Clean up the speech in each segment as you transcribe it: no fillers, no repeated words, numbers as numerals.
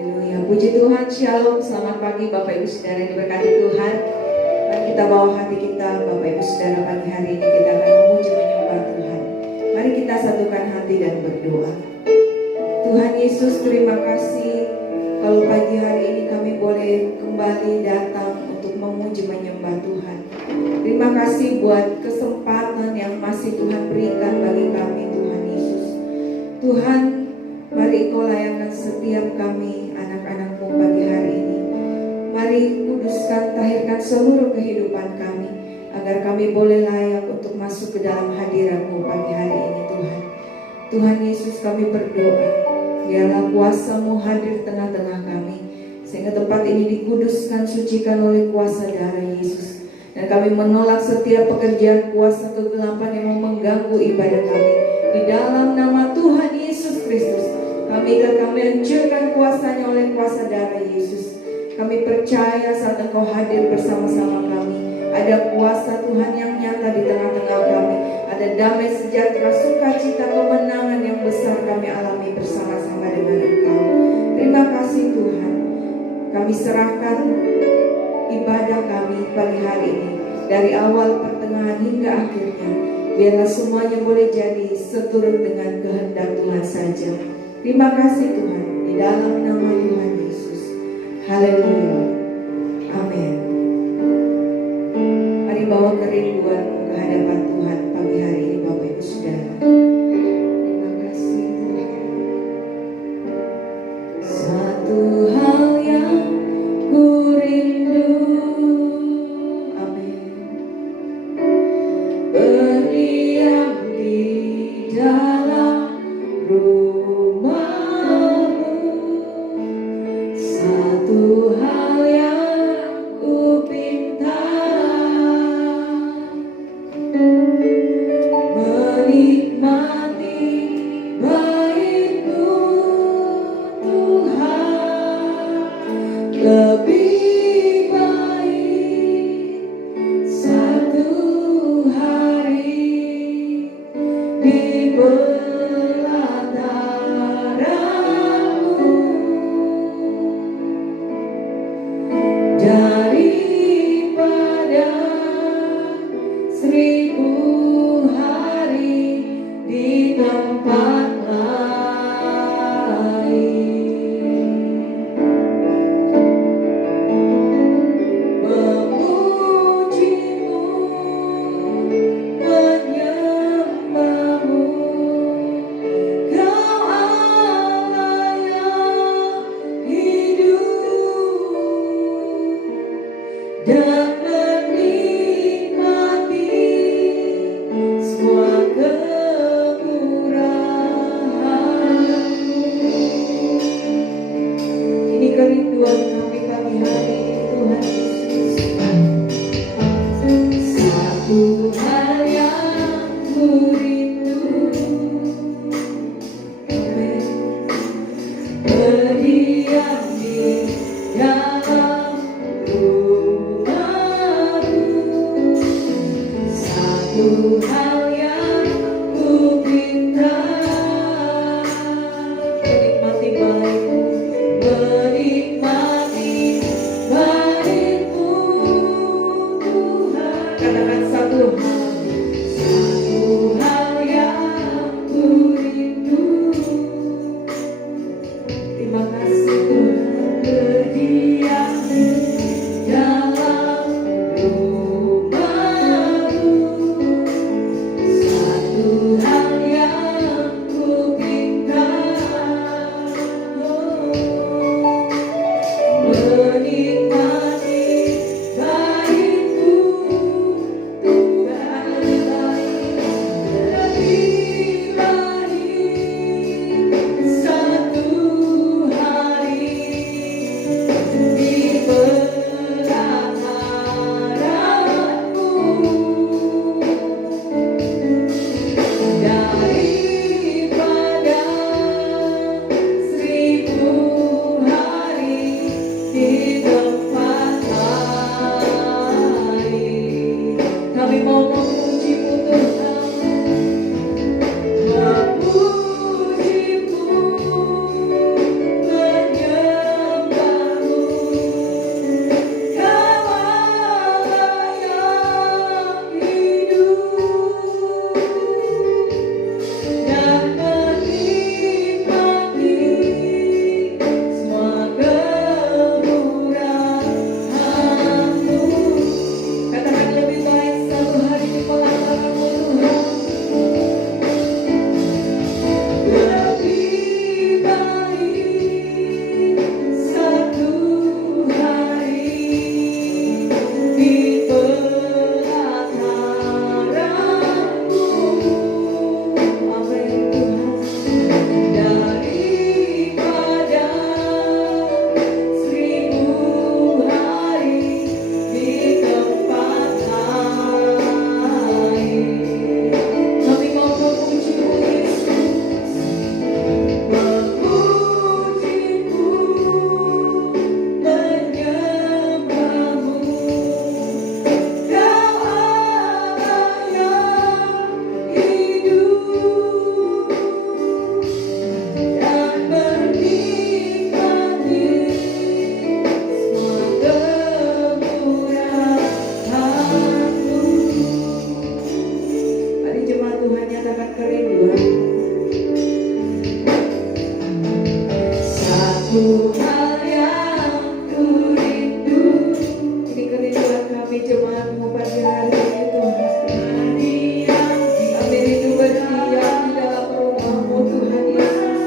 Haleluya. Puji Tuhan, Shalom, selamat pagi Bapak Ibu Saudara yang diberkati Tuhan. Mari kita bawa hati kita Bapak Ibu Saudara, pagi hari ini kita akan memuji menyembah Tuhan. Mari kita satukan hati dan berdoa. Tuhan Yesus, terima kasih kalau pagi hari ini kami boleh kembali datang untuk memuji menyembah Tuhan. Terima kasih buat kesempatan yang masih Tuhan berikan bagi kami, Tuhan Yesus. Tuhan, mari Kau layakkan setiap kami anak-anak-Mu pagi hari ini. Mari kuduskan, tahirkan seluruh kehidupan kami, agar kami boleh layak untuk masuk ke dalam hadirat-Mu pagi hari ini, Tuhan. Tuhan Yesus, kami berdoa, biarlah kuasa-Mu hadir tengah-tengah kami, sehingga tempat ini dikuduskan, sucikan oleh kuasa darah Yesus. Dan kami menolak setiap pekerjaan kuasa kegelapan yang mau mengganggu ibadah kami. Di dalam nama Tuhan Yesus Kristus, kami hancurkan kuasanya oleh kuasa darah Yesus. Kami percaya saat Engkau hadir bersama-sama kami, ada kuasa Tuhan yang nyata di tengah-tengah kami. Ada damai sejahtera, sukacita, kemenangan yang besar kami alami bersama-sama dengan Engkau. Terima kasih Tuhan. Kami serahkan ibadah kami pagi hari ini, dari awal, pertengahan hingga akhirnya. Biarlah semuanya boleh jadi seturut dengan kehendak Tuhan saja. Terima kasih Tuhan, di dalam nama Tuhan Yesus. Haleluya. Amin. Mari bawa kerinduan ke hadapan Tuhan pagi hari ini Bapak Ibu Saudara. Terima kasih Tuhan. Satu hal yang ku rindu, amin, berdiam di dalam rumah-Mu. Satu hal yang ku pinta, menikmati baik-Mu Tuhan. Lebih baik satu hari di belantara hal yang ku rindu. Ini kerinduan kami jemaat-Mu pagi hari ini Tuhan. Kami rindu berdiam di dalam rumah-Mu Tuhan Yesus.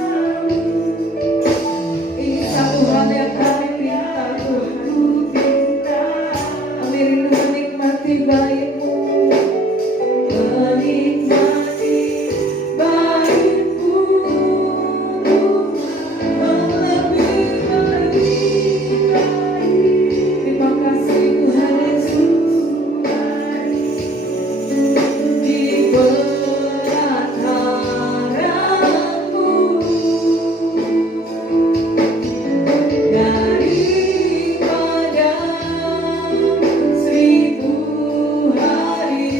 Ini satu hal yang kami minta Tuhan. Kami rindu menikmati baik-Mu. Menikmati baik-Mu. Terima kasih Tuhan Yesus. Di berat harapanmu daripada 1000 hari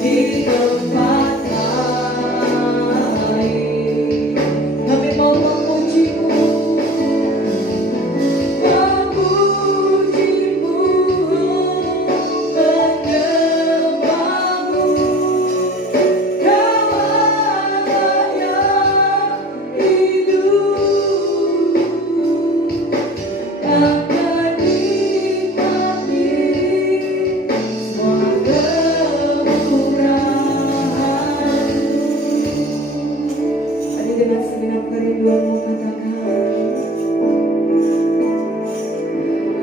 di tempat lain. Kami mau memuji-Mu, menyembah-Mu, Kaulah yang hidup. Akan menikmati semua kemurahan-Mu. Tadi dengan segenap kerinduan-Mu katakan,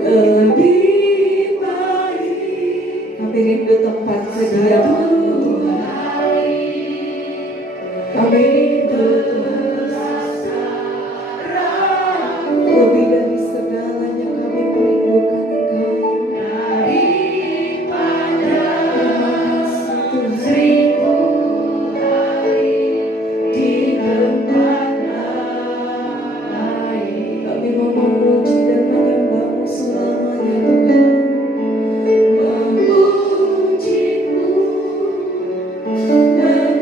lebih baik. Kami rindu tempat kediaman-Mu Tuhan. Kami rindu Tuhan. Lebih dari segalanya kami merindukan Engkau. Terima kasih Tuhan. Di tempat lain. Kami mau memuji dan menyembah-Mu selamanya Tuhan. Memuji-Mu, menyembah,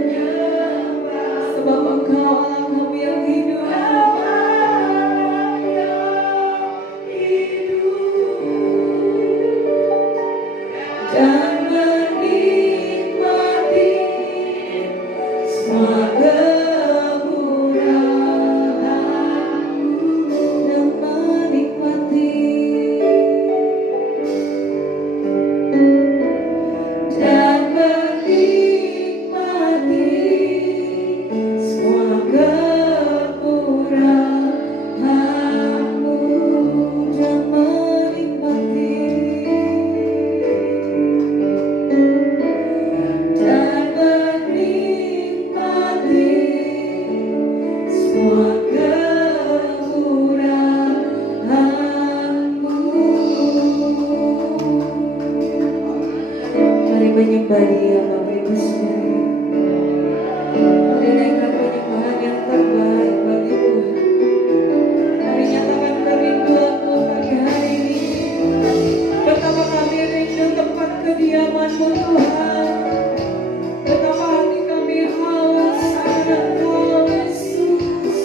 sebab Engkau Allah kami yang hidup. Dan menikmati semua kemurahan-Mu. Dan menikmati semua kemurahan-Mu. Dan menikmati semua kemurahan-Mu. Mari menyembah Dia Bapak Ibu Saudara. Mari naikkan penyembahan yang terbaik bagi Tuhan. Mari nyatakan kerinduan-Mu pagi hari ini. Betapa kami rindu tempat kediaman-Mu Tuhan. Betapa hati kami haus akan Engkau Yesus.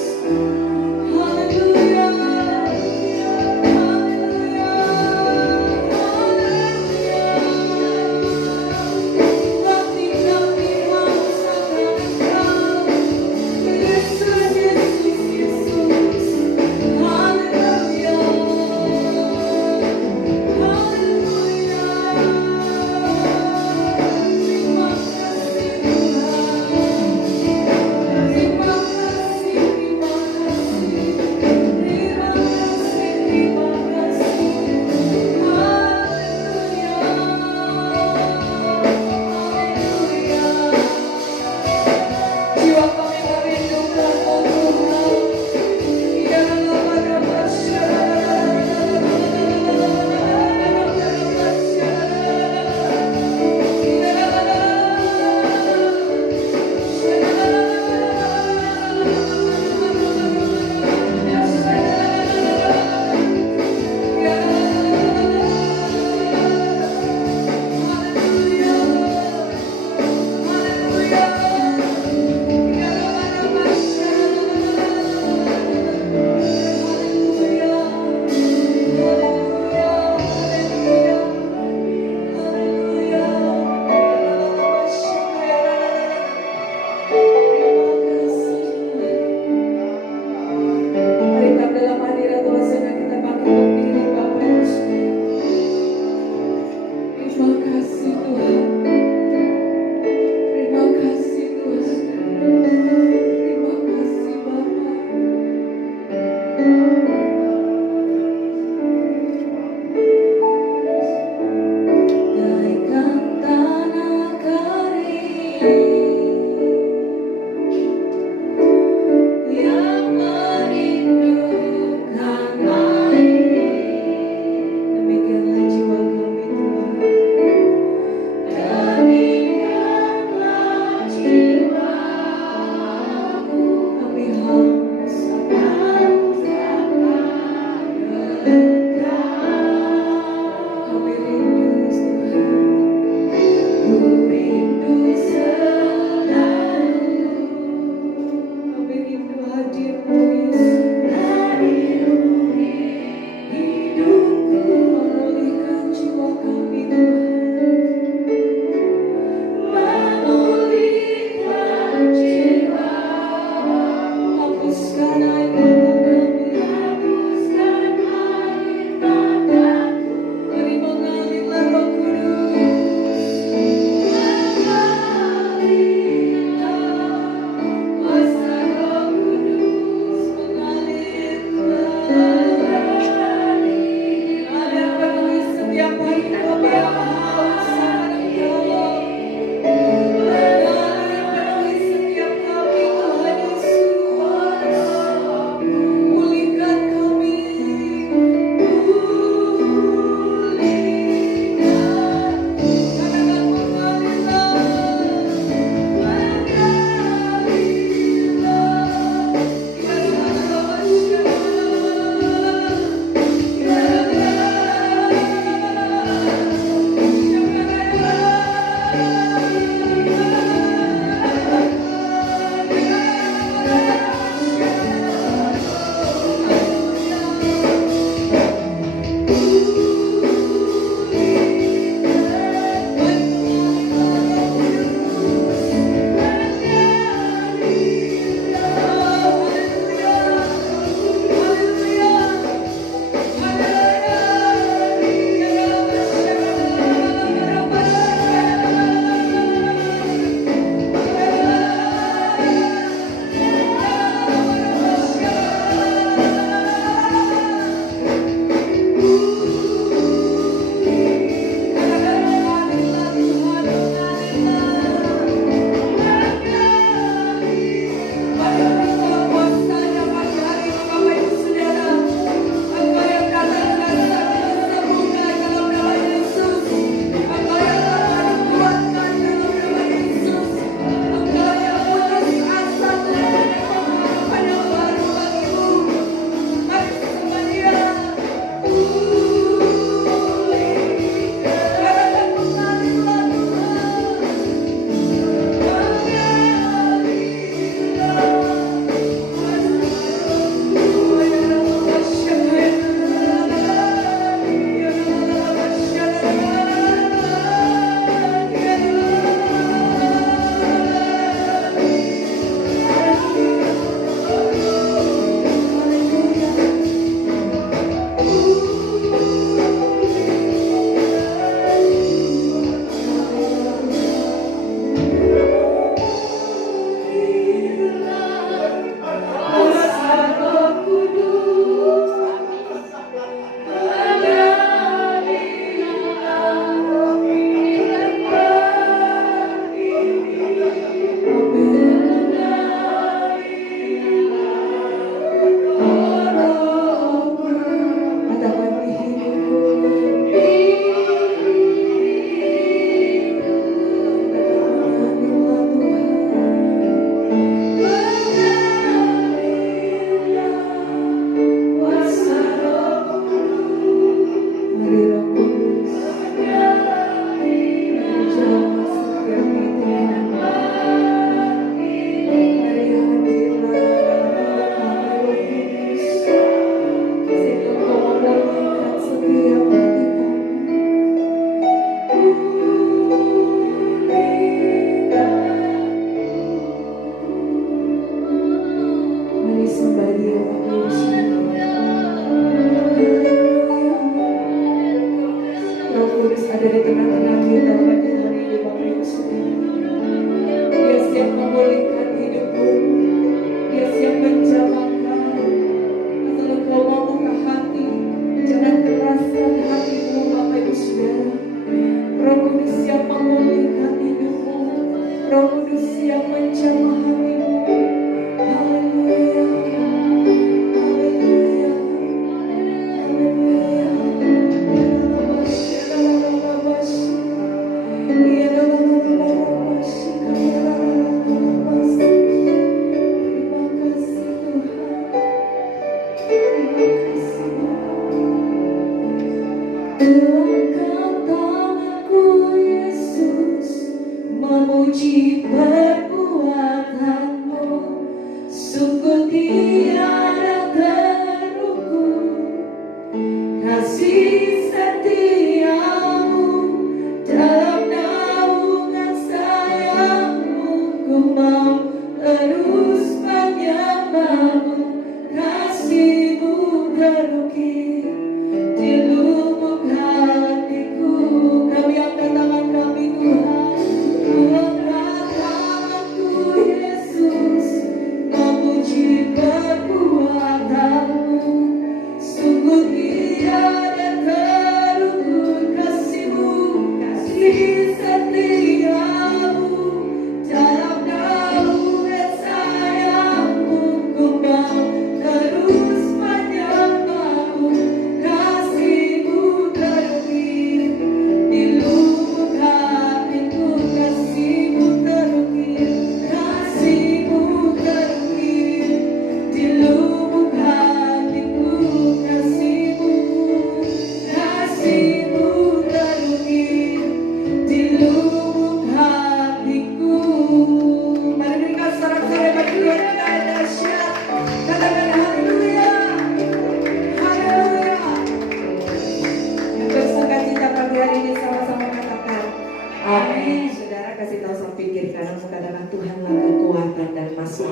Ku mau terus menyembahmu.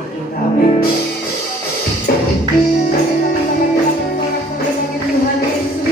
kita. Amin. Tuhan Yesus.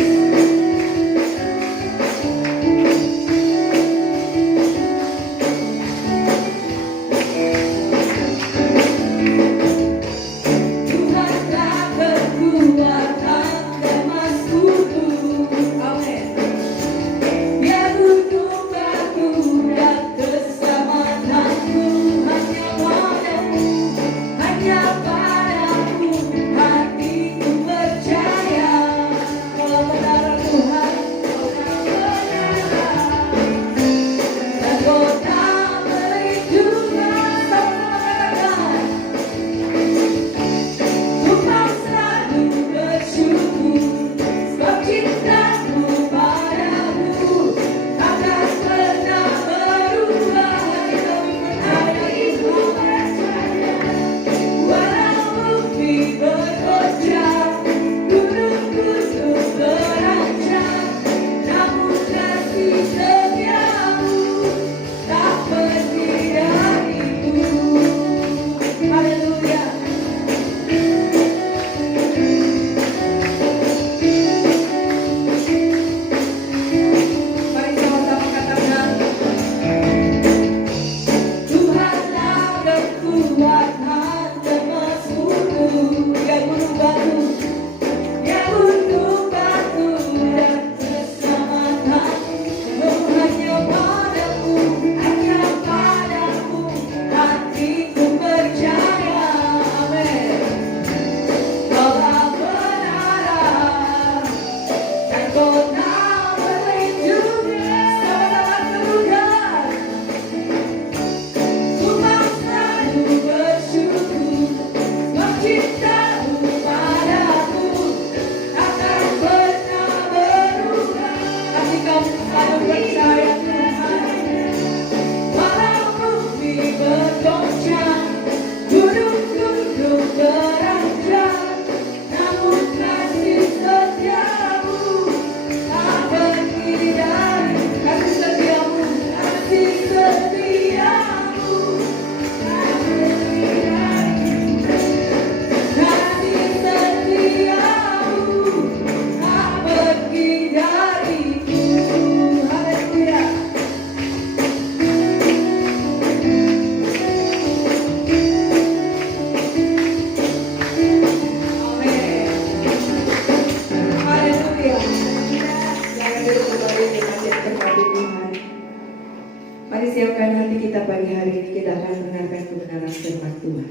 Mari siapkan hati kita pagi hari ini, kita akan mendengarkan kebenaran firman Tuhan.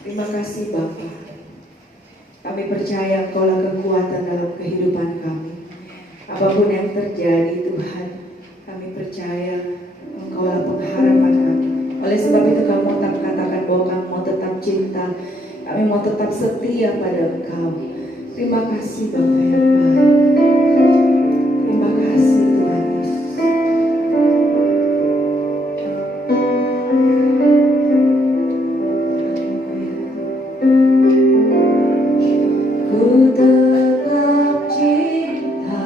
Terima kasih Bapa. Kami percaya Engkaulah kekuatan dalam kehidupan kami. Apapun yang terjadi Tuhan, kami percaya Engkaulah pengharapan kami. Oleh sebab itu kami mau tetap katakan bahwa kami mau tetap cinta, kami mau tetap setia pada Engkau. Terima kasih Bapa yang baik. Terima kasih Tuhan Yesus. Ku tetap cinta,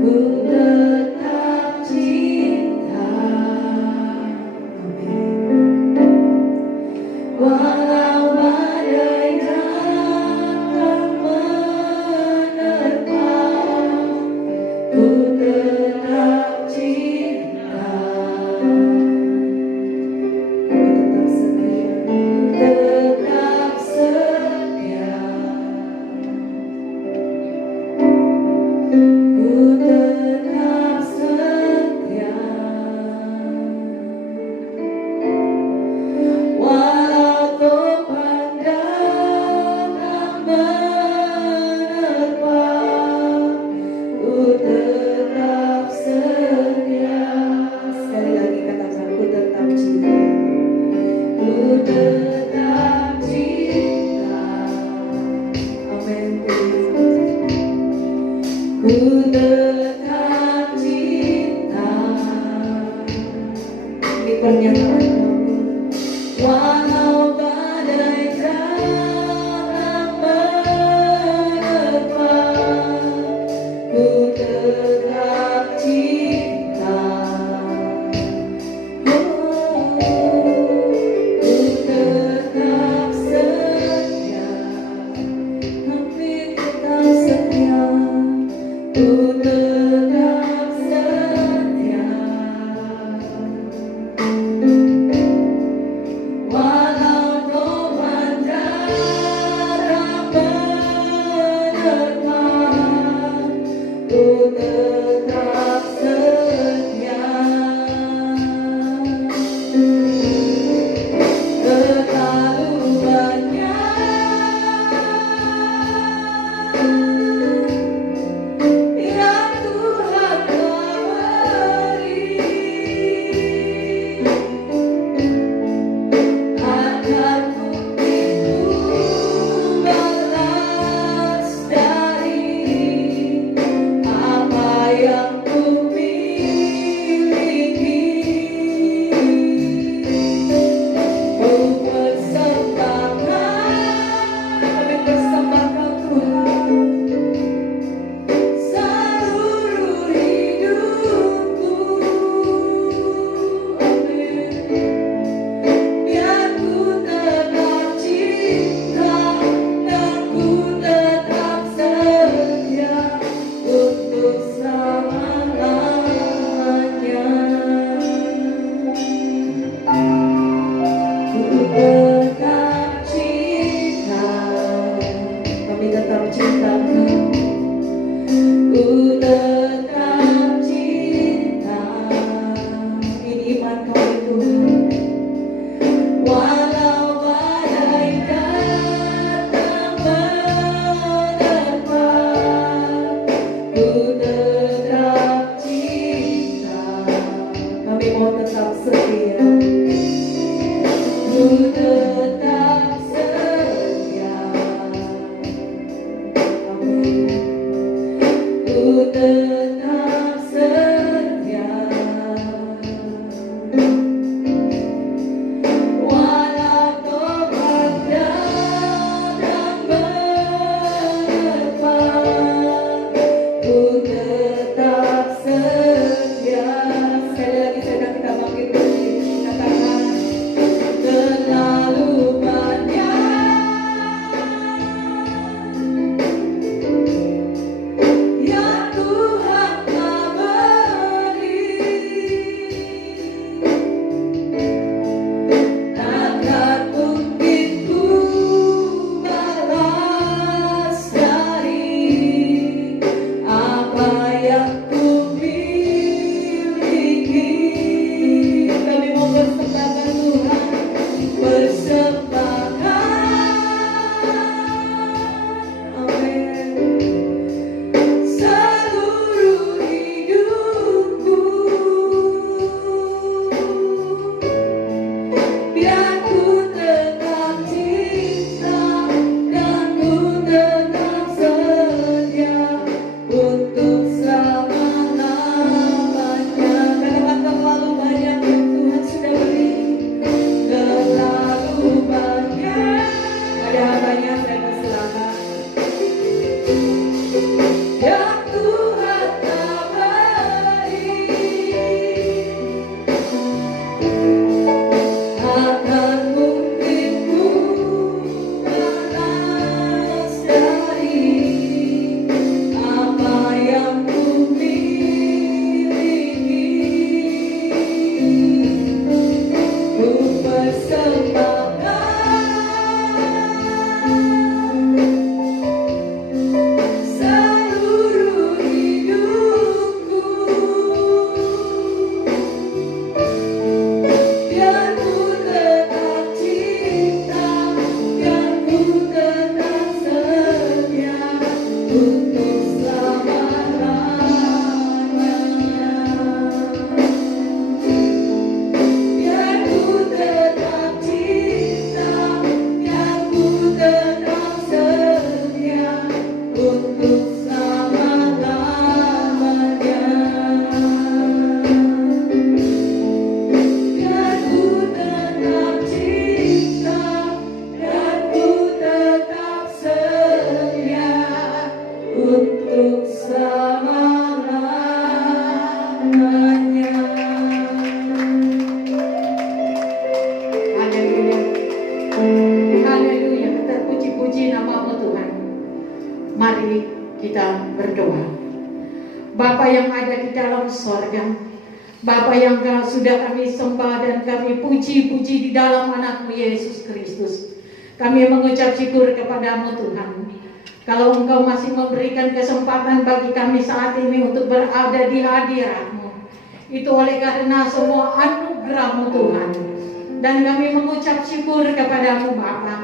ku tetap cinta, amin. Walau badai datang menerpa, ku tetap cinta. Tetap setia, ku tetap setia, walau topan datang menerpa, ku tetap setia. Sekali lagi katakan, ku tetap cinta. Ku tetap cinta, amin. Ku tetap cinta, ini pernyataan kami. Walau badai datang menerpa, ku tetap cinta. Bapa yang sudah kami sembah dan kami puji-puji di dalam anakmu Yesus Kristus. Kami mengucap syukur kepadamu Tuhan. Kalau Engkau masih memberikan kesempatan bagi kami saat ini untuk berada di hadirat-Mu, itu oleh karena semua anugerah-Mu Tuhan. Dan kami mengucap syukur kepadamu Bapa.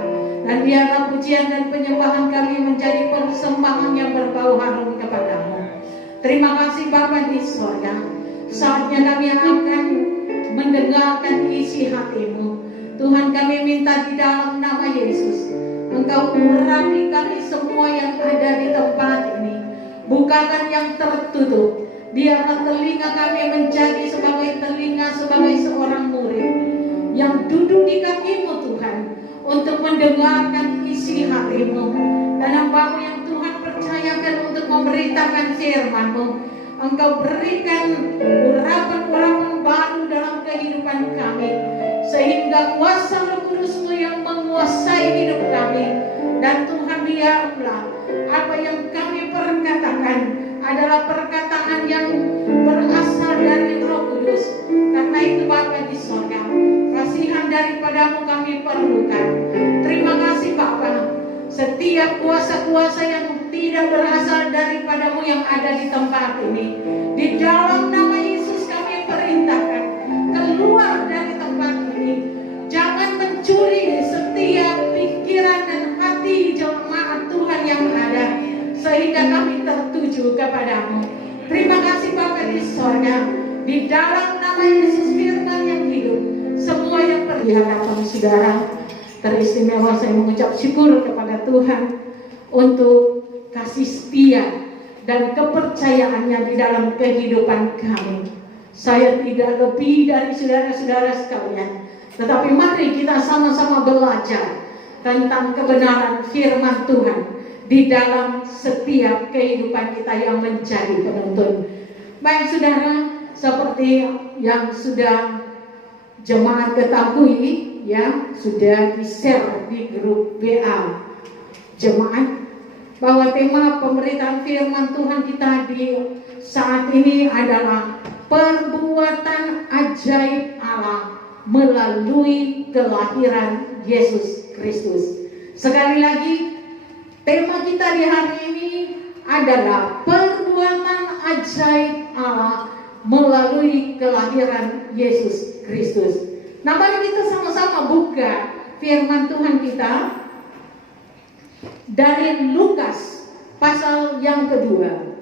Dan biarlah pujian dan penyembahan kami menjadi persembahan yang berbau harum kepadamu. Terima kasih Bapa di surga. Saatnya kami akan mendengarkan isi hati-Mu. Tuhan, kami minta di dalam nama Yesus, Engkau urapi kami semua yang ada di tempat ini. Bukakan yang tertutup. Biarlah telinga kami menjadi sebagai telinga sebagai seorang murid yang duduk di kaki-Mu Tuhan, untuk mendengarkan isi hati-Mu. Dan hamba-Mu yang Tuhan percayakan untuk memberitakan firman-Mu, Engkau berikan urapan-urapan baru dalam kehidupan kami, sehingga kuasa Roh Kudus-Mu yang menguasai hidup kami. Dan Tuhan, biarlah apa yang kami perkatakan adalah perkataan yang berasal dari Roh Kudus. Karena itu Bapa di surga, kasihan daripada-Mu kami perlukan. Terima kasih Bapa. Setiap kuasa-kuasa yang tidak berasal daripada-Mu yang ada di tempat ini, di dalam nama Yesus kami perintahkan, keluar dari tempat ini. Jangan mencuri setiap pikiran dan hati jemaat Tuhan yang ada, sehingga kami tertuju kepada-Mu. Terima kasih Bapa di surga, di dalam nama Yesus firman yang hidup. Semua yang pergi hadapan saudara teristimewa, saya mengucap syukur kepada Tuhan untuk kasih setia dan kepercayaannya di dalam kehidupan kami. Saya tidak lebih dari saudara-saudara sekalian, tetapi mari kita sama-sama belajar tentang kebenaran firman Tuhan di dalam setiap kehidupan kita yang menjadi penuntun. Baik saudara, seperti yang sudah jemaat ketahui, ya, sudah di-share di grup WA jemaat, bahwa tema pemberitaan firman Tuhan kita di saat ini adalah perbuatan ajaib Allah melalui kelahiran Yesus Kristus. Sekali lagi, tema kita di hari ini adalah perbuatan ajaib Allah melalui kelahiran Yesus Kristus. Nah, mari kita sama-sama buka firman Tuhan kita dari Lukas pasal yang kedua.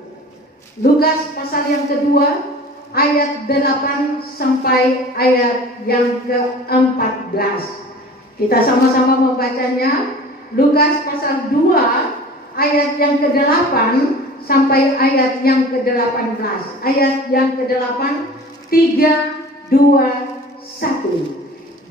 Lukas pasal yang kedua ayat 8 sampai ayat yang ke-14. Kita sama-sama membacanya. Lukas pasal 2 ayat yang ke-8 sampai ayat yang ke-18. Ayat yang ke-8, 3, 2, 1.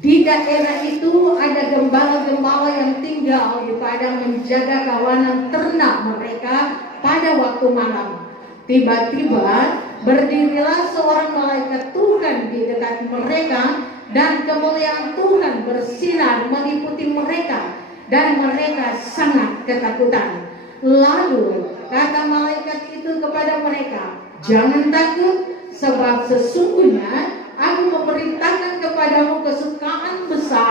Di daerah itu ada gembala-gembala yang tinggal di padang menjaga kawanan ternak mereka pada waktu malam. Tiba-tiba berdirilah seorang malaikat Tuhan di dekat mereka, dan kemuliaan Tuhan bersinar meliputi mereka, dan mereka sangat ketakutan. Lalu kata malaikat itu kepada mereka, "Jangan takut, sebab sesungguhnya Aku memerintahkan kepadamu kesukaan besar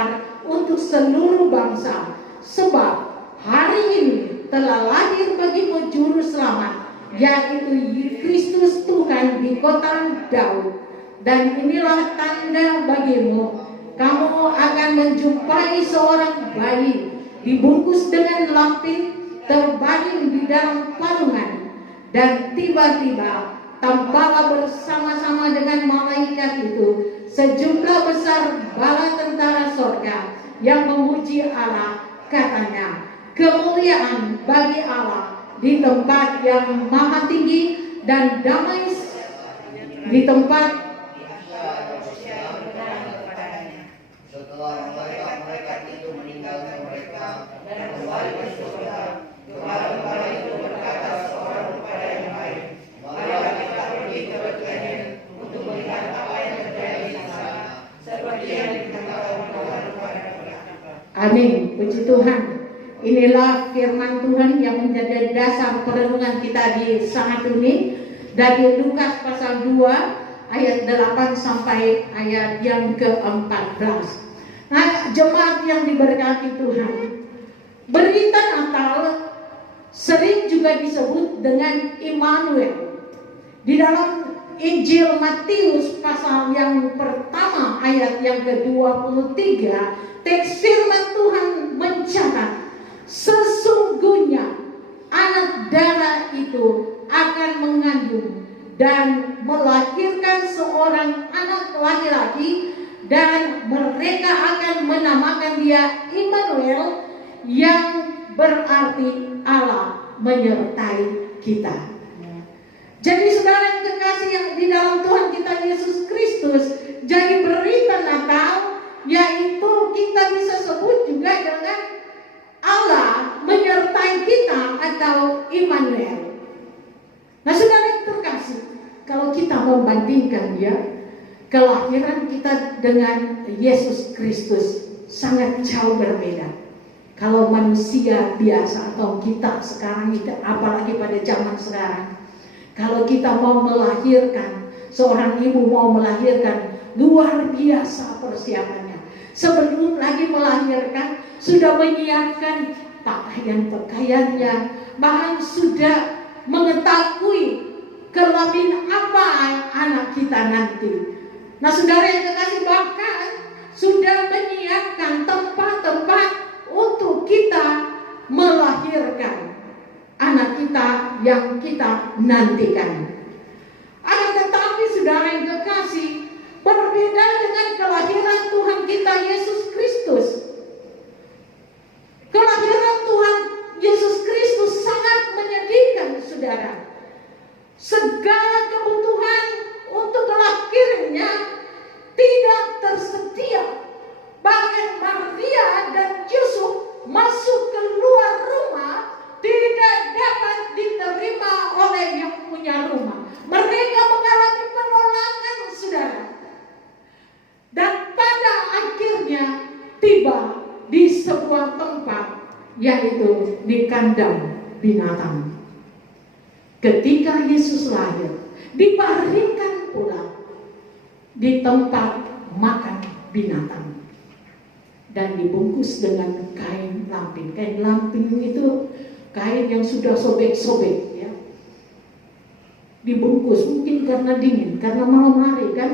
seluruh bangsa, sebab hari ini telah lahir bagimu juru selamat, yaitu Kristus Tuhan di kota Daud. Dan inilah tanda bagimu, kamu akan menjumpai seorang bayi dibungkus dengan lampin, terbaring di dalam palungan, dan tiba-tiba tampaklah bersama-sama dengan malaikat itu sejumlah besar bala tentara sorga yang memuji Allah, katanya, kemuliaan bagi Allah di tempat yang maha tinggi, dan damai di tempat. Setelah mereka itu meninggalkan mereka dan kembali ke surga, kepala itu berkata seorang kepada yang lain, marilah kita pergi ke Betlehem untuk melihat apa yang terjadi di sana, seperti yang diberitakan Tuhan kepada kita. Amin, puji Tuhan. Inilah firman Tuhan yang menjadi dasar perenungan kita di saat ini dari Lukas pasal 2 ayat 8 sampai ayat yang ke-14. Nah, jemaat yang diberkati Tuhan, berita Natal sering juga disebut dengan Immanuel. Di dalam Injil Matius pasal yang pertama ayat yang ke-23, teks firman Tuhan mencatat, sesungguhnya anak darah itu akan mengandung dan melahirkan seorang anak laki-laki, dan mereka akan menamakan dia Immanuel, yang berarti Allah menyertai kita. Jadi saudara yang kekasih yang di dalam Tuhan kita Yesus Kristus, jadi berita Natal yaitu kita bisa sebut juga dengan Allah menyertai kita atau Immanuel. Nah saudara yang terkasih, kalau kita membandingkan ya, kelahiran kita dengan Yesus Kristus sangat jauh berbeda. Kalau manusia biasa atau kita sekarang itu, apalagi pada zaman sekarang, kalau kita mau melahirkan, seorang ibu mau melahirkan, luar biasa persiapannya. Sebelum lagi melahirkan, sudah menyiapkan pakaian-pakaiannya, bahkan sudah mengetahui kelamin apa anak kita nanti. Nah saudara yang kekasih, bahkan sudah menyiapkan tempat-tempat untuk kita melahirkan anak kita yang kita nantikan. Akan tetapi saudara yang kekasih, berbeda dengan kelahiran Tuhan kita Yesus Kristus. Kelahiran Tuhan Yesus Kristus sangat menyedihkan saudara. Segala kebutuhan untuk lahirnya tidak tersedia. Bahkan Maria dan Yusuf masuk keluar rumah tidak dapat diterima oleh yang punya rumah. Mereka mengalami penolakan saudara. Dan pada akhirnya tiba di sebuah tempat, yaitu di kandang binatang. Ketika Yesus lahir, dibaringkan pula di tempat makan binatang dan dibungkus dengan kain lampin. Kain lampin itu kain yang sudah sobek-sobek ya. Dibungkus mungkin karena dingin, karena malam hari kan.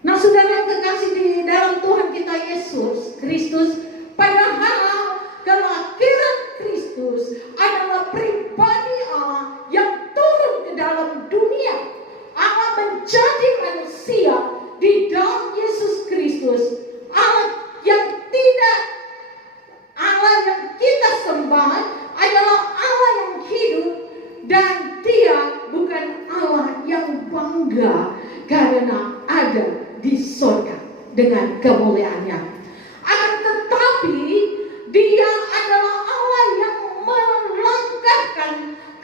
Nah saudara yang kekasih di dalam Tuhan kita Yesus Kristus, padahal kelahiran Kristus adalah pribadi Allah yang turun ke dalam dunia. Allah menjadi manusia di dalam Yesus Kristus. Allah yang kita sembah adalah Allah yang hidup, dan Dia bukan Allah yang bangga karena ada di surga dengan kemuliaannya. Akan tetapi Dia adalah Allah yang melangkahkan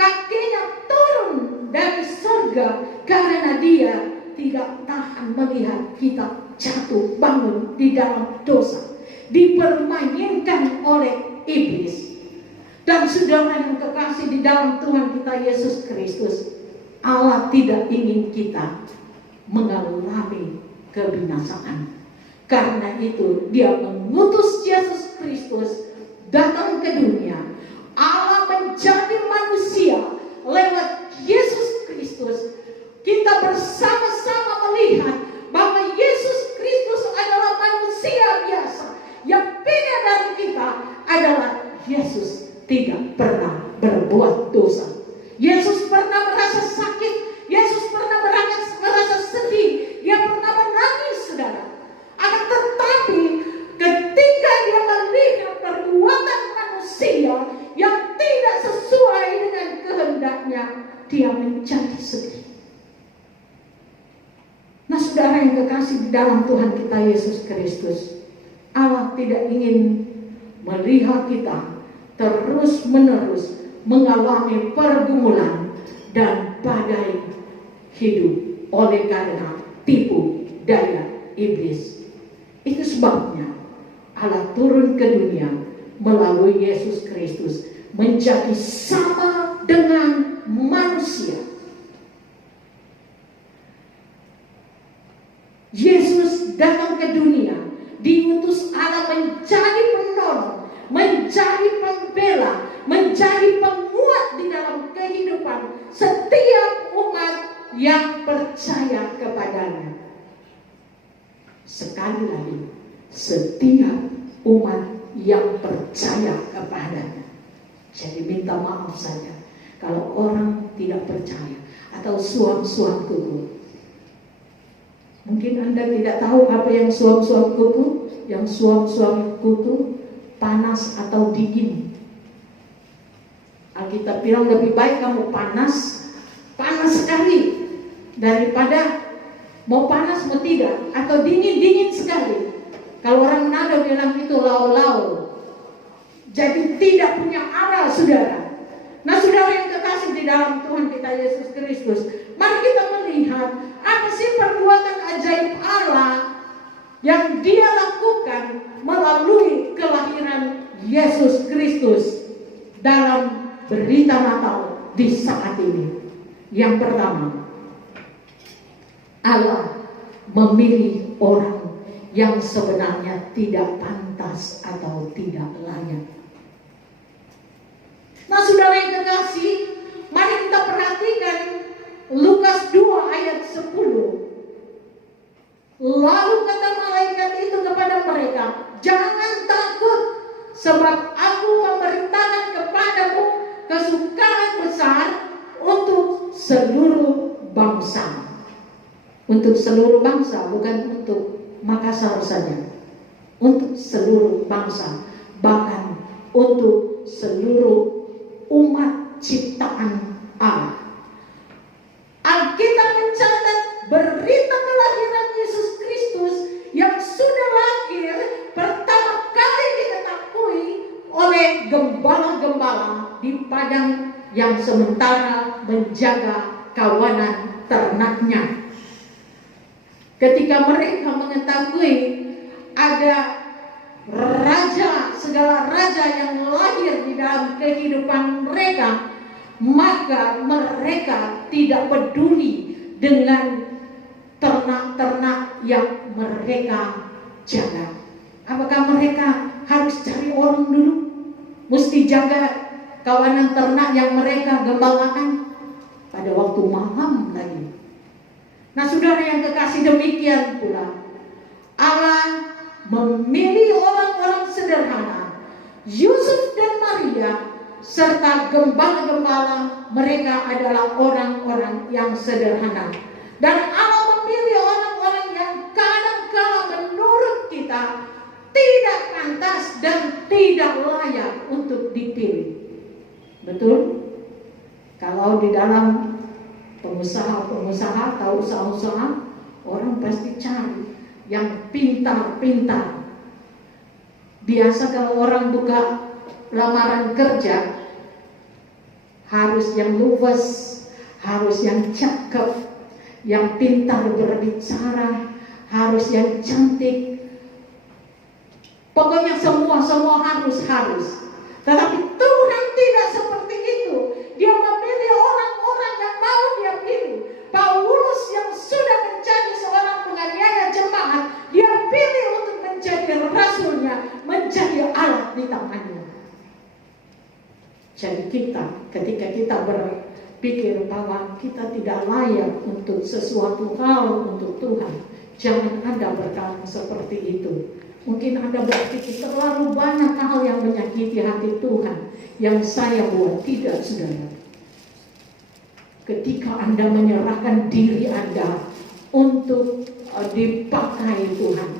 kakinya turun dari surga karena Dia tidak tahan melihat kita jatuh bangun di dalam dosa, dipermainkan oleh iblis. Dan saudara yang kekasih di dalam Tuhan kita Yesus Kristus, Allah tidak ingin kita mengalami kebinasaan. Karena itu dia mengutus Yesus Kristus datang ke dunia. Allah menjadi manusia lewat Yesus Kristus. Kita bersama-sama melihat bahwa Yesus Kristus adalah manusia biasa. Yang beda dari kita adalah Yesus tidak pernah berbuat dosa. Yesus pernah merasa sakit, Yesus pernah merasa sedih, dia pernah menangis, saudara. Akan tetapi ketika dia melihat perbuatan manusia yang tidak sesuai dengan kehendaknya, dia menjadi sedih. Nah, saudara yang kekasih di dalam Tuhan kita Yesus Kristus, Allah tidak ingin melihat kita terus-menerus mengalami pergumulan dan badai hidup oleh karena tipu daya iblis. Itu sebabnya Allah turun ke dunia melalui Yesus Kristus menjadi sama dengan manusia. Yesus datang ke dunia, diutus Allah menjadi penolong, menjadi pembela, menjadi penguat di dalam kehidupan setiap umat yang percaya kepadanya. Sekali lagi, setiap umat yang percaya kepadanya. Jadi minta maaf saja kalau orang tidak percaya atau suam-suam kuku. Mungkin Anda tidak tahu apa yang suam-suam kuku. Yang suam-suam kuku panas atau dingin. Alkitab bilang lebih baik kamu panas sekali daripada mau panas mau tidak, atau dingin sekali. Kalau orang Manado bilang itu lau-lau. Jadi tidak punya arah, saudara. Nah, saudara yang kekasih di dalam Tuhan kita Yesus Kristus, mari kita melihat apa sih perbuatan ajaib Allah yang dia lakukan melalui kelahiran Yesus Kristus dalam berita Natal di saat ini. Yang pertama, Allah memilih orang yang sebenarnya tidak pantas atau tidak layak. Nah, saudara yang kekasih, mari kita perhatikan Lukas 2 ayat 10. Lalu kata malaikat itu kepada mereka, jangan takut, sebab aku memerintahkan kepadamu kesukaan besar untuk seluruh bangsa. Untuk seluruh bangsa, bukan untuk Makassar saja. Untuk seluruh bangsa, bahkan untuk seluruh umat ciptaan Allah. Alkitab mencatat berita kelahiran Yesus Kristus yang sudah lahir pertama kali diketahui oleh gembala-gembala di padang yang sementara menjaga kawanan ternaknya. Ketika mereka mengetahui ada raja, segala raja yang lahir di dalam kehidupan mereka, maka mereka tidak peduli dengan ternak-ternak yang mereka jaga. Apakah mereka harus cari orang dulu? Mesti jaga kawanan ternak yang mereka gembalakan pada waktu malam lagi. Nah, saudara yang kekasih, demikian pula Allah memilih orang-orang sederhana, Yusuf dan Maria, serta gembala-gembala. Mereka adalah orang-orang yang sederhana. Dan Allah memilih orang-orang yang kadang-kala menurut kita tidak pantas dan tidak layak untuk dipilih. Betul? Kalau di dalam pengusaha-pengusaha atau usaha-usaha, orang pasti cari yang pintar-pintar. Biasa kalau orang buka lamaran kerja, harus yang luwes, harus yang cakep, yang pintar berbicara, harus yang cantik. Pokoknya semua harus. Tetapi Tuhan tidak seperti itu. Dia memilih orang-orang yang mau dia pilih. Paulus yang sudah menjadi seorang penganiaya jemaat, dia pilih mengasuhnya menjadi alat di tangannya. Jadi ketika kita berpikir bahwa kita tidak layak untuk sesuatu hal untuk Tuhan, jangan Anda berkata seperti itu. Mungkin Anda berpikir terlalu banyak hal yang menyakiti hati Tuhan yang saya buat. Tidak, saudara. Ketika Anda menyerahkan diri Anda untuk dipakai Tuhan,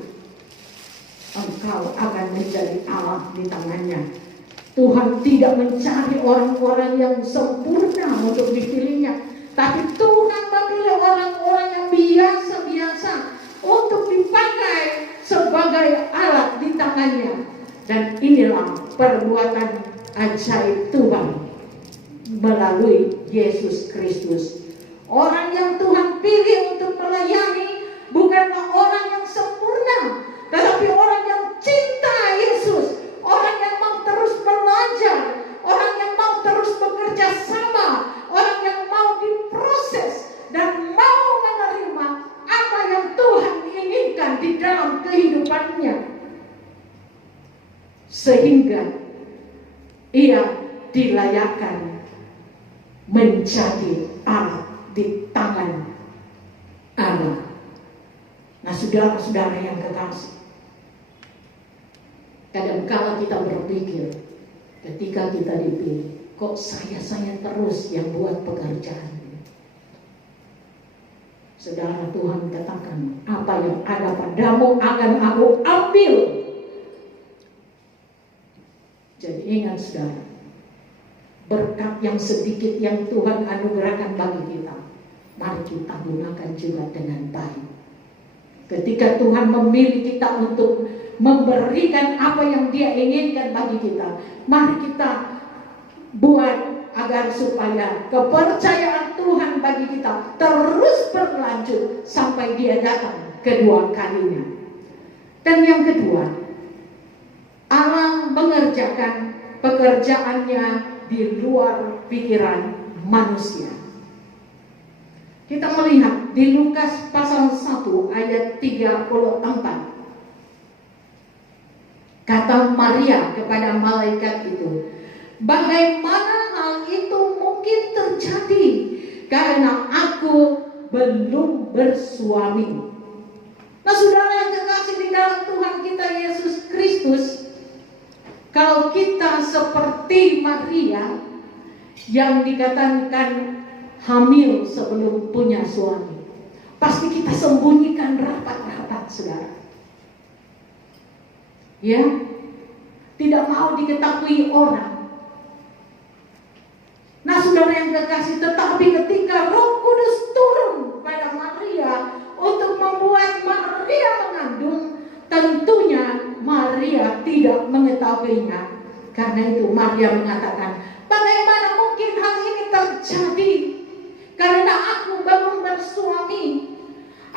engkau akan menjadi Allah di tangannya. Tuhan tidak mencari orang-orang yang sempurna untuk dipilihnya, tapi Tuhan memilih orang-orang yang biasa-biasa untuk dipakai sebagai alat di tangannya. Dan inilah perbuatan ajaib Tuhan melalui Yesus Kristus. Orang yang Tuhan pilih untuk melayani bukanlah orang yang sempurna, tetapi orang yang cinta Yesus, orang yang mau terus belajar, orang yang mau terus bekerja sama, orang yang mau diproses dan mau menerima apa yang Tuhan inginkan di dalam kehidupannya, sehingga ia dilayakkan menjadi alat di tangan Allah. Nah, saudara-saudara yang kekasih, kadang-kala kita berpikir ketika kita dipilih, kok saya terus yang buat pekerjaan ini. Saudara, Tuhan katakan, apa yang ada padamu akan aku ambil. Jadi ingat, saudara, berkat yang sedikit yang Tuhan anugerahkan bagi kita, mari kita gunakan juga dengan baik. Ketika Tuhan memilih kita untuk memberikan apa yang Dia inginkan bagi kita, mari kita buat agar supaya kepercayaan Tuhan bagi kita terus berlanjut sampai Dia datang kedua kalinya. Dan yang kedua, Allah mengerjakan pekerjaannya di luar pikiran manusia. Kita melihat di Lukas pasal 1 ayat 34. Kata Maria kepada malaikat itu, bagaimana hal itu mungkin terjadi karena aku belum bersuami. Nah, saudara yang kekasih di dalam Tuhan kita Yesus Kristus, kalau kita seperti Maria yang dikatakan hamil sebelum punya suami, pasti kita sembunyikan rapat-rapat, saudara. Ya, tidak mau diketahui orang. Nah, saudara yang kekasih, tetapi ketika Roh Kudus turun pada Maria untuk membuat Maria mengandung, tentunya Maria tidak mengetahuinya. Karena itu Maria mengatakan, bagaimana mungkin hal ini terjadi karena aku belum bersuami.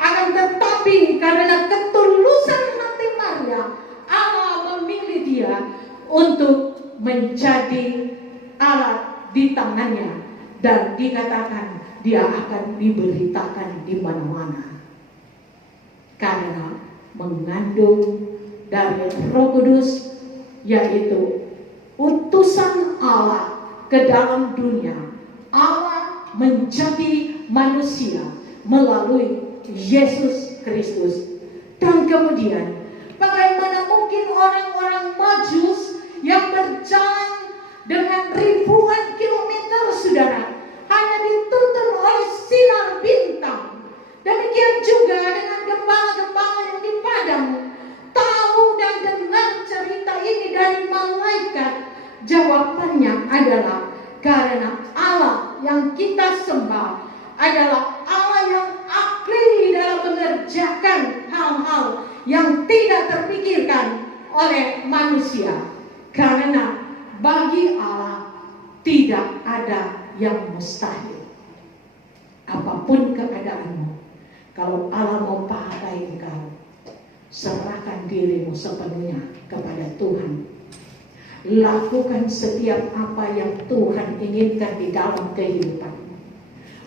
Akan tetapi karena ketulusan hati Maria, Allah memilih dia untuk menjadi alat di tangannya, dan dikatakan dia akan diberitakan di mana-mana karena mengandung dari Roh Kudus, yaitu utusan Allah ke dalam dunia. Allah menjadi manusia melalui Yesus Kristus. Dan kemudian bagaimana mungkin orang-orang Majus yang berjalan dengan ribuan kilometer, saudara, hanya dituntun oleh sinar bintang. Demikian juga dengan gembala-gembala yang di padang, tahu dan dengar cerita ini dari malaikat. Jawabannya adalah karena Allah yang kita sembah adalah Allah yang ahli dalam mengerjakan hal-hal yang tidak terpikirkan oleh manusia. Karena bagi Allah tidak ada yang mustahil. Apapun keadaanmu, kalau Allah mau pakai engkau, serahkan dirimu sepenuhnya kepada Tuhan. Lakukan setiap apa yang Tuhan inginkan di dalam kehidupanmu.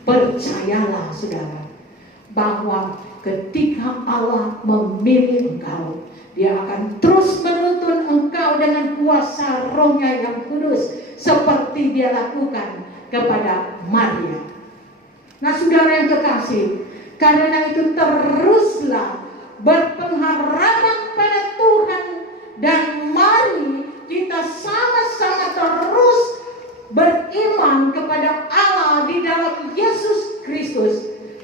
Percayalah, saudara, bahwa ketika Allah memilih engkau, Dia akan terus menuntun engkau dengan kuasa Roh-Nya yang kudus, seperti Dia lakukan kepada Maria. Nah, saudara yang kekasih, karena itu teruslah berpengharapan pada Tuhan, dan mari kita sama-sama terus beriman kepada Allah di dalam Yesus Kristus,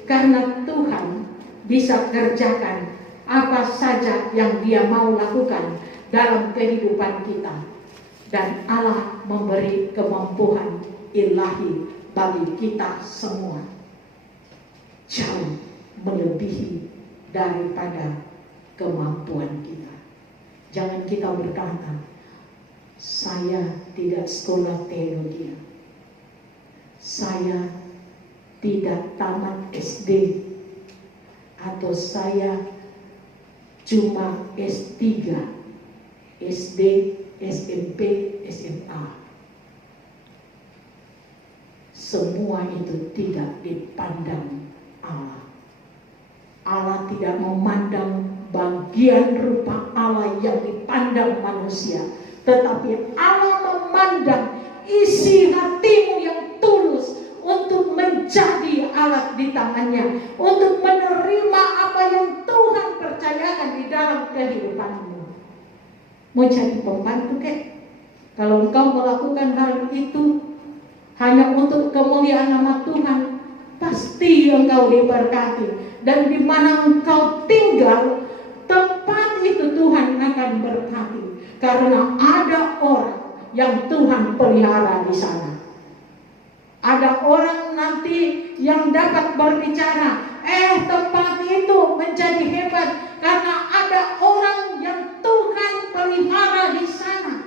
karena Tuhan bisa kerjakan apa saja yang Dia mau lakukan dalam kehidupan kita, dan Allah memberi kemampuan ilahi bagi kita semua, jauh melebihi daripada kemampuan kita. Jangan kita berkata, saya tidak sekolah teologi, saya tidak tamat SD, atau saya cuma S3, SD, SMP, SMA. Semua itu tidak dipandang Allah. Allah tidak memandang bagian rupa Allah yang dipandang manusia, tetapi Allah memandang isi hatimu yang tulus untuk menjadi alat di tangannya, untuk menerima apa yang Tuhan percayakan di dalam kehidupanmu. Mau jadi pembantu kek? Kalau engkau melakukan hal itu hanya untuk kemuliaan nama Tuhan, pasti engkau diberkati. Dan di mana engkau tinggal, tempat itu Tuhan akan berkati, karena ada orang yang Tuhan pelihara di sana. Ada orang nanti yang dapat berbicara, tempat itu menjadi hebat karena ada orang yang Tuhan pelihara di sana,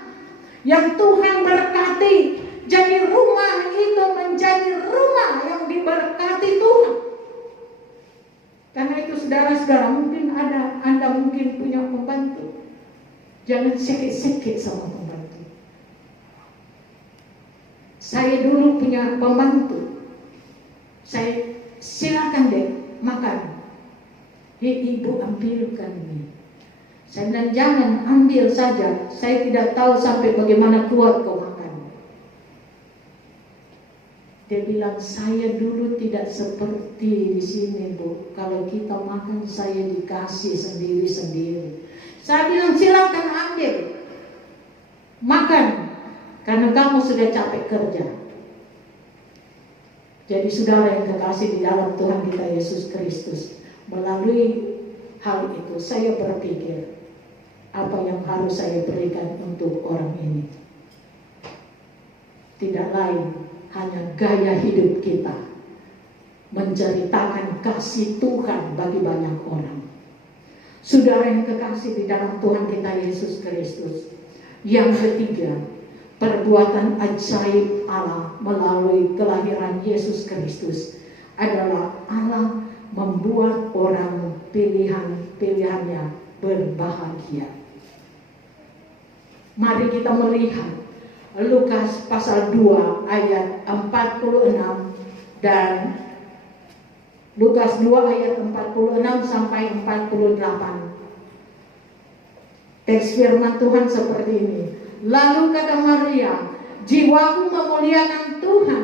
yang Tuhan berkati. Jadi rumah itu menjadi rumah yang diberkati Tuhan. Karena itu saudara-saudara, mungkin Anda mungkin punya pembantu, jangan sekit-sekit sama pembantu. Saya dulu punya pembantu, saya silakan deh makan. Ibu ambilkan ini. Saya bilang jangan, ambil saja. Saya tidak tahu sampai bagaimana kuat kau makan. Dia bilang, saya dulu tidak seperti di sini, Bu. Kalau kita makan, saya dikasih sendiri-sendiri. Saya bilang, silakan ambil, makan, karena kamu sudah capek kerja. Jadi saudara yang kekasih di dalam Tuhan kita Yesus Kristus, melalui hal itu saya berpikir, apa yang harus saya berikan untuk orang ini? Tidak lain, hanya gaya hidup kita menceritakan kasih Tuhan bagi banyak orang. Saudara yang kekasih di dalam Tuhan kita Yesus Kristus. Yang ketiga, perbuatan ajaib Allah melalui kelahiran Yesus Kristus adalah Allah membuat orang pilihannya berbahagia. Mari kita melihat Lukas pasal 2 ayat 46 dan Lukas 2 ayat 46 sampai 48. Teks firman Tuhan seperti ini. Lalu kata Maria, jiwaku memuliakan Tuhan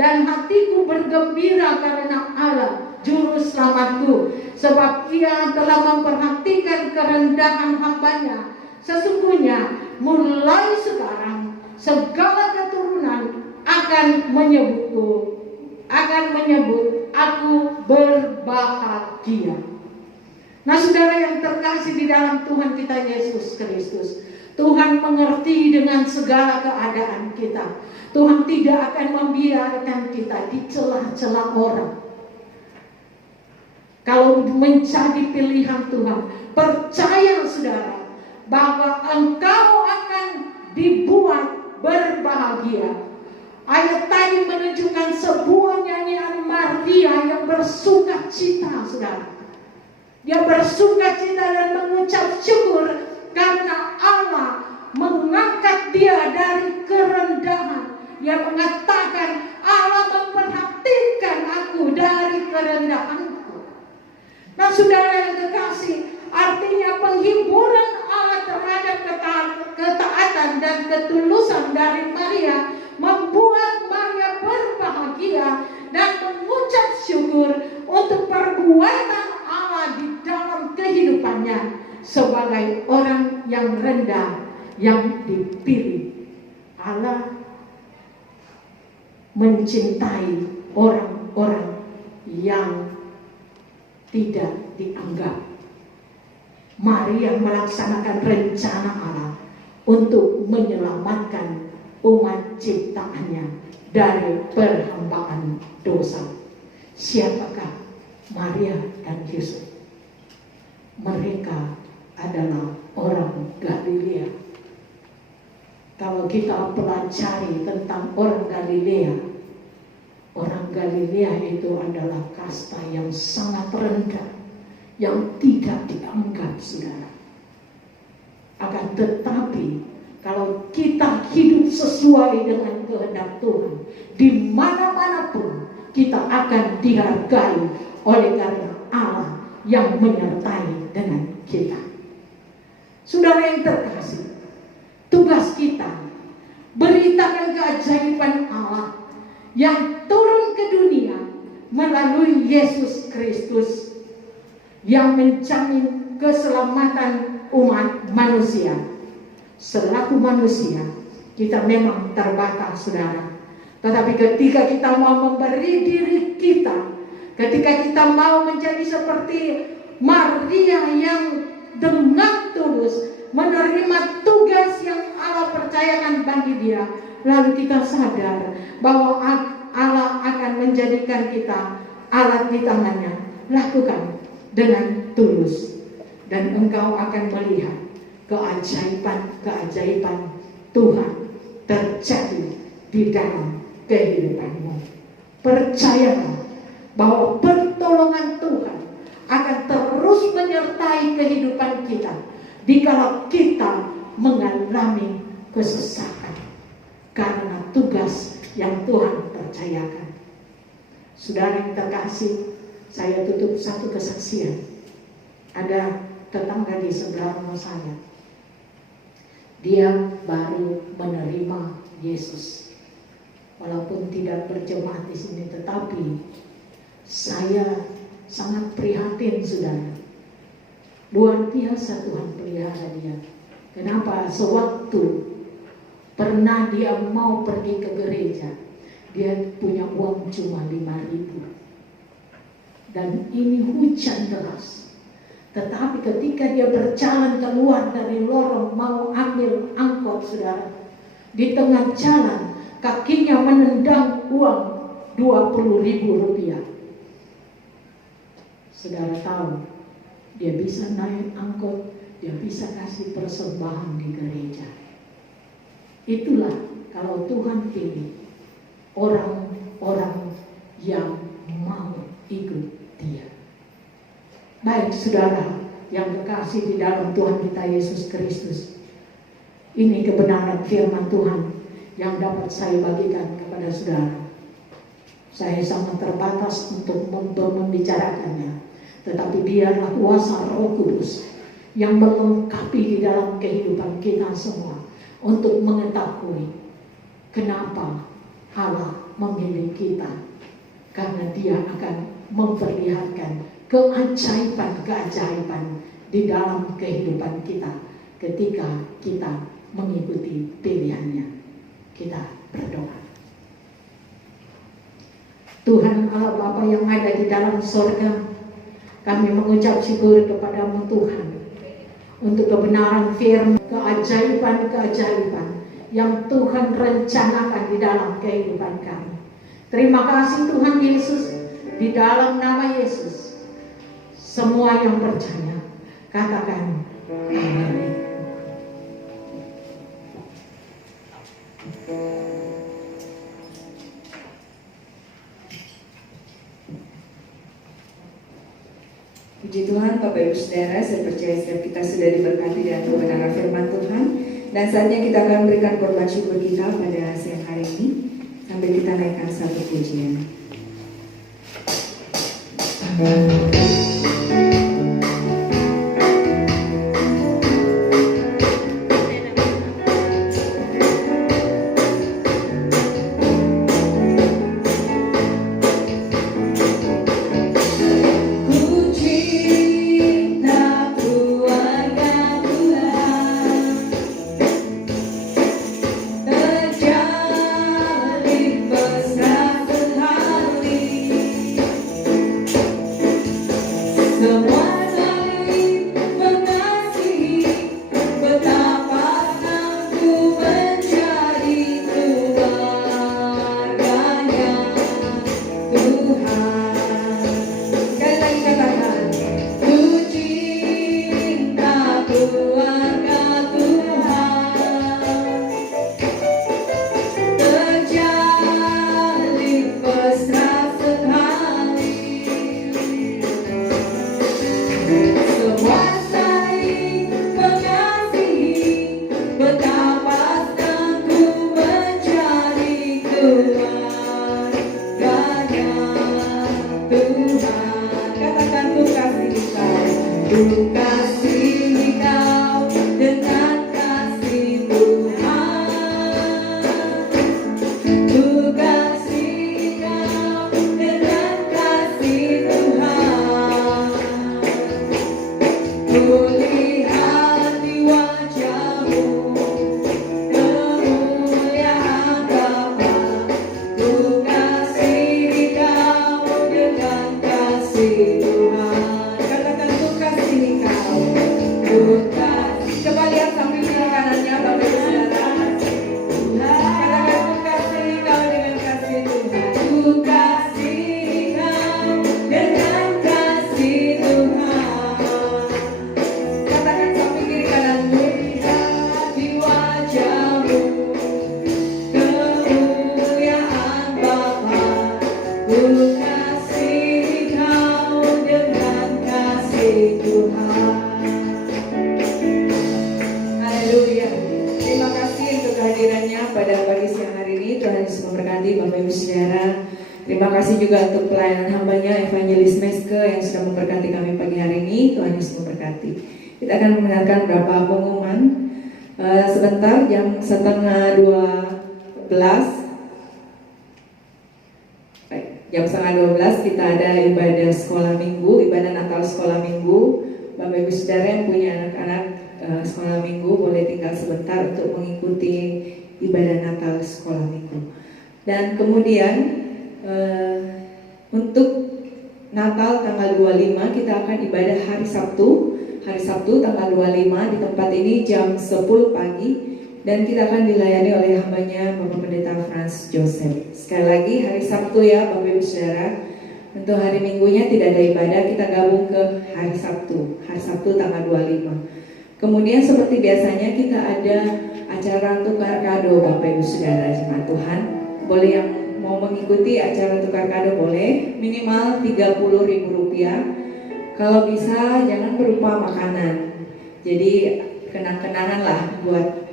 dan hatiku bergembira karena Allah juru selamatku, sebab Ia telah memperhatikan kerendahan hamba-Nya. Sesungguhnya mulai sekarang segala keturunan akan menyebut aku berbahagia. Nah, saudara yang terkasih di dalam Tuhan kita Yesus Kristus, Tuhan mengerti dengan segala keadaan kita. Tuhan tidak akan membiarkan kita di celah-celah orang. Kalau menjadi pilihan Tuhan, percaya saudara bahwa engkau akan dibuat berbahagia. Ayat tadi menunjukkan sebuah nyanyian Maria yang bersuka cita, saudara. Dia bersuka cita dan mengucap syukur karena Allah mengangkat dia dari kerendahan. Dia mengatakan, Allah memperhatikan aku dari kerendahanku. Nah saudara yang kekasih, artinya penghiburan Allah terhadap ketaatan dan ketulusan dari Maria membuat Maria berbahagia dan mengucap syukur untuk perbuatan Allah di dalam kehidupannya sebagai orang yang rendah yang dipilih. Allah mencintai orang-orang yang tidak dianggap. Maria melaksanakan rencana Allah untuk menyelamatkan umat ciptaannya dari perhambaan dosa. Siapakah Maria dan Yusuf? Mereka adalah orang Galilea. Kalau kita pelajari tentang orang Galilea itu adalah kasta yang sangat rendah, yang tidak dianggap, saudara. Akan tetapi kalau kita hidup sesuai dengan kehendak Tuhan, di mana-mana pun kita akan dihargai oleh karena Allah yang menyertai dengan kita. Saudara yang terkasih, tugas kita beritakan keajaiban Allah yang turun ke dunia melalui Yesus Kristus yang menjamin keselamatan umat manusia. Selaku manusia, kita memang terbatas, saudara. Tetapi ketika kita mau memberi diri kita, ketika kita mau menjadi seperti Maria yang dengan tulus menerima tugas yang Allah percayakan bagi dia, lalu kita sadar bahwa Allah akan menjadikan kita alat di tangannya. Lakukan dengan tulus, dan engkau akan melihat keajaiban Tuhan terjadi di dalam kehidupanmu. Percayalah bahwa pertolongan Tuhan akan terus menyertai kehidupan kita dikala kita mengalami kesesakan karena tugas yang Tuhan percayakan. Saudara yang terkasih, saya tutup satu kesaksian. Ada tetangga di sebelah rumah saya. Dia baru menerima Yesus. Walaupun tidak berjemaat di sini, tetapi saya sangat prihatin, saudara. Luar biasa Tuhan pelihara dia. Kenapa? Sewaktu pernah dia mau pergi ke gereja, dia punya uang cuma 5.000. Dan ini hujan deras. Tetapi ketika dia berjalan keluar dari lorong mau ambil angkot, saudara, di tengah jalan kakinya menendang uang 20.000 rupiah. Saudara tahu, dia bisa naik angkot, dia bisa kasih persembahan di gereja. Itulah kalau Tuhan pilih orang-orang yang mau ikut dia. Baik saudara yang kekasih di dalam Tuhan kita Yesus Kristus, ini kebenaran firman Tuhan yang dapat saya bagikan kepada saudara. Saya sangat terbatas untuk membicarakannya, tetapi biarlah kuasa Roh Kudus yang melengkapi di dalam kehidupan kita semua untuk mengetahui kenapa Allah memilih kita, karena Dia akan memperlihatkan keajaiban-keajaiban di dalam kehidupan kita ketika kita mengikuti pilihannya. Kita berdoa. Tuhan Allah Bapa yang ada di dalam sorga, kami mengucap syukur kepadamu Tuhan untuk kebenaran firman, keajaiban-keajaiban yang Tuhan rencanakan di dalam kehidupan kami. Terima kasih Tuhan Yesus, di dalam nama Yesus semua yang percaya katakan amin. Puji Tuhan, Bapak Ibu Saudara, saya percaya setiap kita sudah diberkati dengan kebenaran firman Tuhan. Dan saatnya kita akan memberikan korban syukur kita pada siang hari ini, sambil kita naikkan satu pujian. Bapak Ibu Saudara. Terima kasih juga untuk pelayanan hambanya Evangelis Meske yang sudah memberkati kami pagi hari ini. Tuhan Yesus memberkati. Kita akan mendengarkan beberapa pengumuman. Sebentar, jam 11:30. Jam 11:30 kita ada ibadah sekolah minggu, ibadah Natal sekolah minggu. Bapak Ibu Saudara yang punya anak-anak sekolah minggu boleh tinggal sebentar untuk mengikuti ibadah Natal sekolah minggu. Dan kemudian untuk Natal tanggal 25 kita akan ibadah hari Sabtu. Hari Sabtu tanggal 25 di tempat ini jam 10 pagi. Dan kita akan dilayani oleh hambanya Bapak Pendeta Franz Joseph. Sekali lagi hari Sabtu ya Bapak Ibu Saudara. Untuk hari Minggunya tidak ada ibadah, kita gabung ke hari Sabtu. Hari Sabtu tanggal 25. Kemudian seperti biasanya kita ada acara tukar kado Bapak Ibu Saudara jemaat Tuhan. Boleh yang mau mengikuti acara tukar kado boleh, minimal Rp30.000. Kalau bisa jangan berupa makanan. Jadi kenang-kenangan lah buat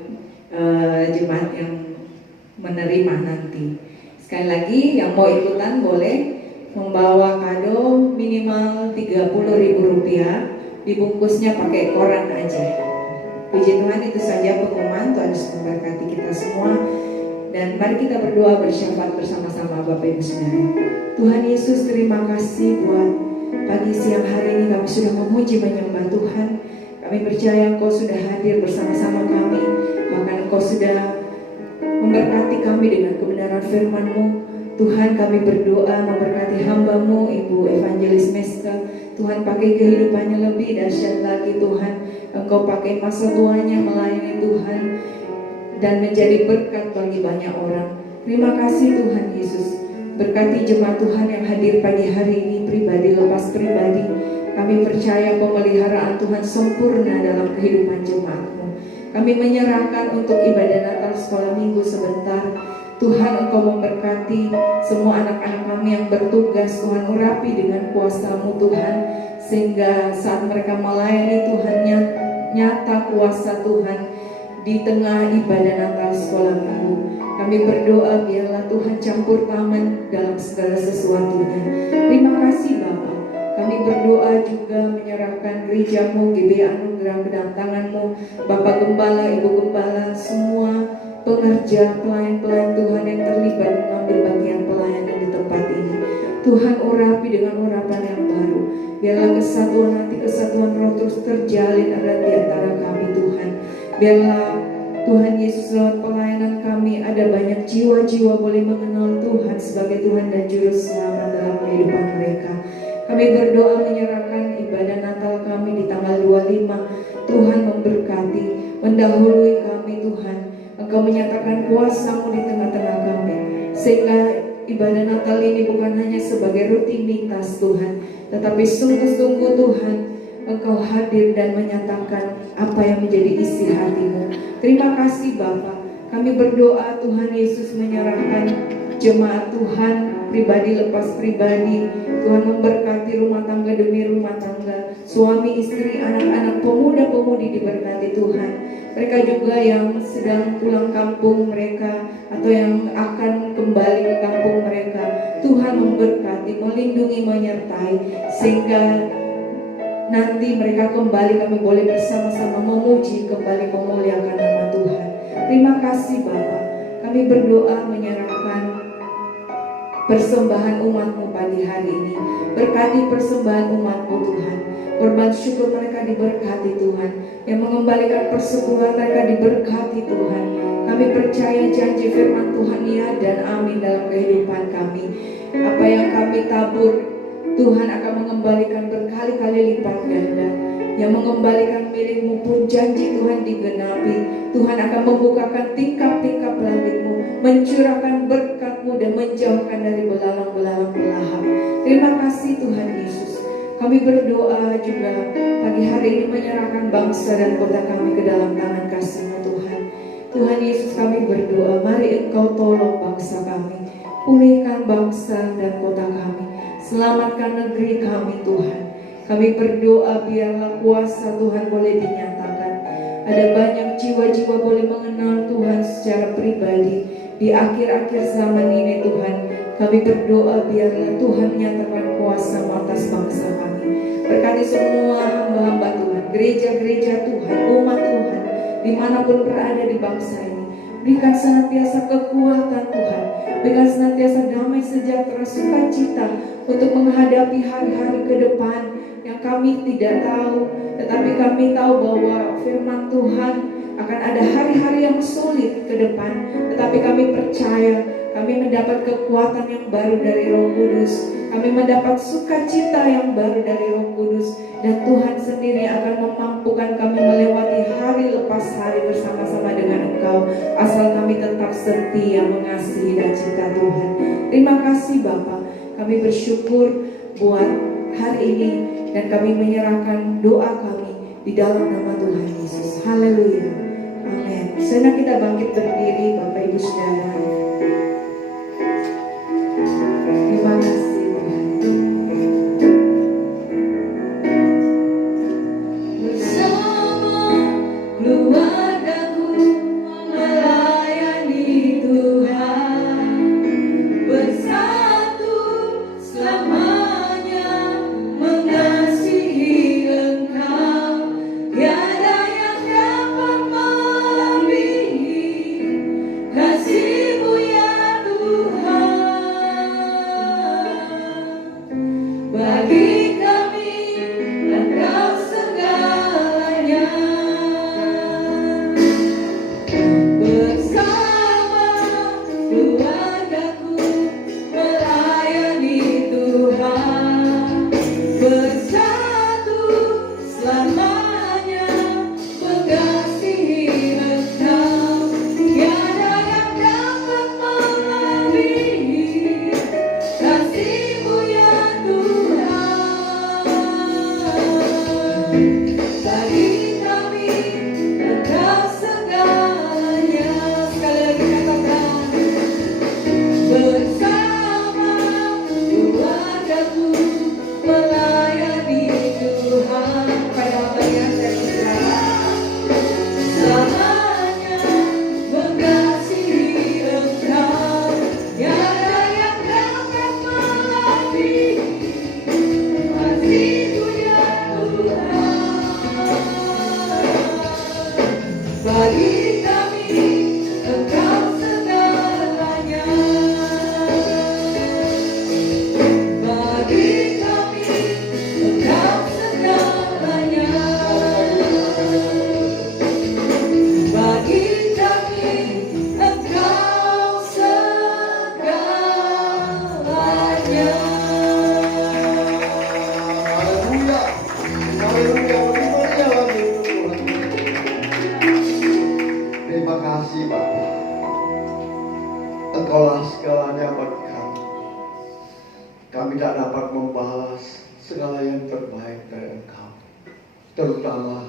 jemaat yang menerima nanti. Sekali lagi yang mau ikutan boleh membawa kado minimal Rp30.000. Dibungkusnya pakai koran aja. Puji Tuhan, itu saja pengumuman. Tuhan Yesus memberkati kita semua. Dan mari kita berdoa bersyafaat bersama-sama Bapak Ibu Saudara. Tuhan Yesus, terima kasih buat pagi siang hari ini kami sudah memuji menyembah Tuhan. Kami percaya Engkau sudah hadir bersama-sama kami. Bahkan Engkau sudah memberkati kami dengan kebenaran firman-Mu. Tuhan, kami berdoa memberkati hamba-Mu Ibu Evangelis Meske. Tuhan, pakai kehidupannya lebih dahsyat lagi Tuhan. Engkau pakai masa tuanya melayani Tuhan dan menjadi berkat bagi banyak orang. Terima kasih Tuhan Yesus. Berkati jemaat Tuhan yang hadir pagi hari ini, pribadi lepas pribadi. Kami percaya pemeliharaan Tuhan sempurna dalam kehidupan jemaat-Mu. Kami menyerahkan untuk ibadah Natal sekolah minggu sebentar. Tuhan, Engkau memberkati semua anak-anak kami yang bertugas. Tuhan, urapi dengan kuasa-Mu Tuhan, sehingga saat mereka melayani Tuhan, nyata kuasa Tuhan di tengah ibadah Natal sekolah minggu. Kami berdoa biarlah Tuhan campur tangan dalam segala sesuatunya. Terima kasih Bapa. Kami berdoa juga menyerahkan gereja-Mu, GB Anugerah ke dalam tangan-Mu. Bapak Gembala, Ibu Gembala, semua pengerja, pelayan-pelayan Tuhan yang terlibat mengambil bagian pelayanan di tempat ini. Tuhan, urapi dengan urapan yang baru. Biarlah kesatuan hati, kesatuan roh terus terjalin ada di antara kami Tuhan. Biarlah Tuhan Yesus lewat pelayanan kami ada banyak jiwa-jiwa boleh mengenal Tuhan sebagai Tuhan dan Juru Selamat dalam kehidupan mereka. Kami berdoa menyerahkan ibadah Natal kami di tanggal 25. Tuhan memberkati, mendahului kami Tuhan. Engkau menyatakan kuasa-Mu di tengah-tengah kami. Sehingga ibadah Natal ini bukan hanya sebagai rutinitas Tuhan, tetapi sungguh-sungguh Tuhan Engkau hadir dan menyatakan apa yang menjadi isi hati-Mu. Terima kasih Bapa. Kami berdoa Tuhan Yesus menyerahkan jemaat Tuhan pribadi lepas pribadi. Tuhan memberkati rumah tangga demi rumah tangga, suami, istri, anak-anak, pemuda-pemudi diberkati Tuhan. Mereka juga yang sedang pulang kampung mereka atau yang akan kembali ke kampung mereka, Tuhan memberkati, melindungi, menyertai, sehingga nanti mereka kembali kami boleh bersama-sama memuji, kembali memuliakan nama Tuhan. Terima kasih Bapa. Kami berdoa menyerahkan persembahan umat-Mu pagi hari ini. Berkati persembahan umat-Mu Tuhan. Korban syukur mereka diberkati Tuhan. Yang mengembalikan persekutuan mereka diberkati Tuhan. Kami percaya janji firman Tuhan ya dan amin dalam kehidupan kami. Apa yang kami tabur, Tuhan akan mengembalikan berkali-kali lipat ganda. Yang mengembalikan milik-Mu pun janji Tuhan digenapi. Tuhan akan membukakan tingkap-tingkap langit-Mu, mencurahkan berkat-Mu dan menjauhkan dari belalang-belalang pelahap. Terima kasih Tuhan Yesus. Kami berdoa juga pagi hari ini menyerahkan bangsa dan kota kami ke dalam tangan kasih-Mu Tuhan. Tuhan Yesus, kami berdoa, mari Engkau tolong bangsa kami, pulihkan bangsa dan kota kami, selamatkan negeri kami Tuhan. Kami berdoa biarlah kuasa Tuhan boleh dinyatakan. Ada banyak jiwa-jiwa boleh mengenal Tuhan secara pribadi. di akhir-akhir zaman ini Tuhan. Kami berdoa biarlah Tuhan menyatakan kuasa atas bangsa kami. Berkati semua hamba-hamba Tuhan, gereja-gereja Tuhan, umat Tuhan, dimanapun berada di bangsa ini. Berikan senantiasa kekuatan Tuhan, berikan senantiasa damai sejahtera sukacita untuk menghadapi hari-hari ke depan yang kami tidak tahu. Tetapi kami tahu bahwa firman Tuhan akan ada hari-hari yang sulit ke depan. Tetapi kami percaya kami mendapat kekuatan yang baru dari Roh Kudus. Kami mendapat sukacita yang baru dari Roh Kudus. Dan Tuhan sendiri akan memampukan kami melewati hari lepas hari bersama-sama dengan Engkau. Asal kami tetap setia mengasihi dan cinta Tuhan. Terima kasih Bapa. Kami bersyukur buat hari ini. Dan kami menyerahkan doa kami di dalam nama Tuhan Yesus. Haleluya. Amin. Senang kita bangkit berdiri Bapak Ibu Saudara. Terima kasih Tuhan. Bersama keluargaku melayani Tuhan, bersatu selamanya mengasihi Engkau. Tiada yang dapat melebihi kasih-Mu ya Tuhan. Bagi kami Engkau segalanya. Bersama keluargaku melayani Tuhan, bersatu selamanya mengasihi Engkau. Tiada yang dapat melebihi kasih-Mu ya Tuhan. Bagi kami Engkau segalanya. Sekali lagi katakan, bersama keluargaku melayani Tuhan. Pada bagian saya persilakan. Selamanya mengasihi Engkau. Tiada yang dapat melebihi kasih-Mu ya Tuhan. Bagi kami Engkau segalanya. Bagi kami Engkau segalanya. Bagi kami Engkau segalanya. Haleluya. Haleluya. Berikannya lagu Tuhan. Terima kasih Bapa. Engkaulah segalanya bagi kami. Kami tak dapat membalas segala yang terbaik dari Engkau, terutama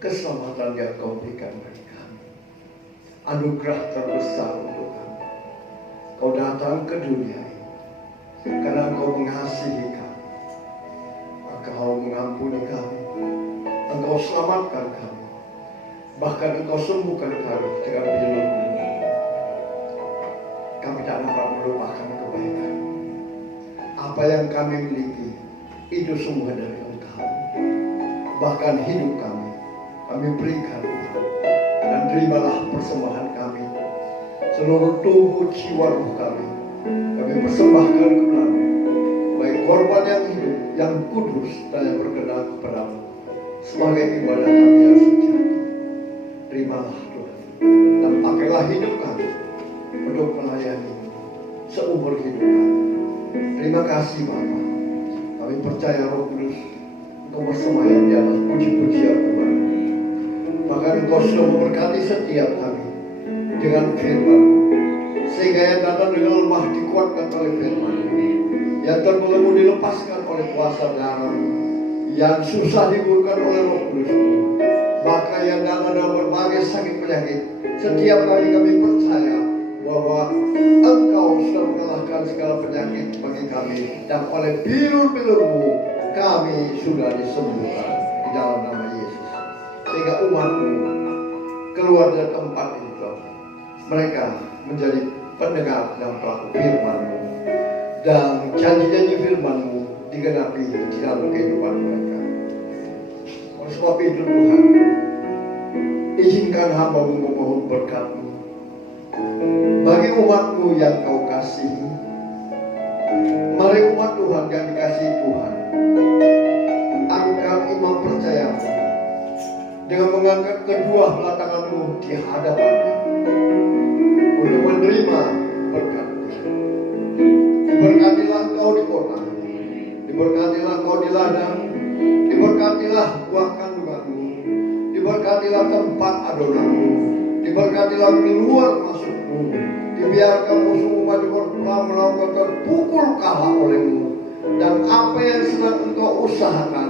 keselamatan yang Kau berikan bagi kami. Anugerah terbesar untuk kami. Kau datang ke dunia ini karena Engkau mengasihi kami. Engkau mengampuni kami. Engkau selamatkan kami. Bahkan Engkau sembuhkan kami dengan penyembuhan. Kami tak dapat melupakan kebaikan. Apa yang kami miliki itu semua dari Engkau. Bahkan hidup kami berikan Tuhan. Dan terimalah persembahan kami. Seluruh tubuh jiwa roh kami persembahkan kepadamu. Baik korban yang hidup, yang kudus dan yang berkenan kepadamu. Sebagai ibadah kami yang sejati. Terimalah Tuhan. Dan pakailah hidup kami untuk melayani seumur hidup kami. Terima kasih Bapa. Kami percaya Roh Kudus Engkau bersemayam di atas puji-pujian Tuhan. Bahkan Engkau sudah memberkati setiap kami dengan firman, sehingga yang datang dengan lemah dikuatkan oleh firman, yang terbelenggu dilepaskan oleh kuasa darah, yang susah dihiburkan oleh Roh Kudus. Maka yang datang dalam berbagai sakit penyakit, setiap kali kami percaya bahwa Engkau sudah mengalahkan segala penyakit bagi kami, dan oleh bilur-bilur-Mu kami sudah disembuhkan di dalam nama Yesus. Sehingga umat-Mu keluar dari tempat itu mereka menjadi pendengar dan pelaku firman-Mu, dan janji-janji firman-Mu digenapi di dalam kehidupan mereka. Oleh sebab itu Tuhan, izinkan hamba-Mu memohon berkat-Mu bagi umat-Mu yang Kau kasihi. Mari umat Tuhan yang dikasihi Tuhan, angkat iman percaya-Mu dengan mengangkat kedua belah tangan-Mu di hadapan-Nya untuk menerima berkat-Nya. Diberkatilah Engkau di kota, diberkatilah Engkau di ladang, diberkatilah buah kandungan-Mu, diberkatilah tempat adonan-Mu, diberkatilah keluar masuk-Mu, dibiarkan musuh umat melakukan terpukul kalah oleh-Mu, dan apa yang sedang Engkau usahakan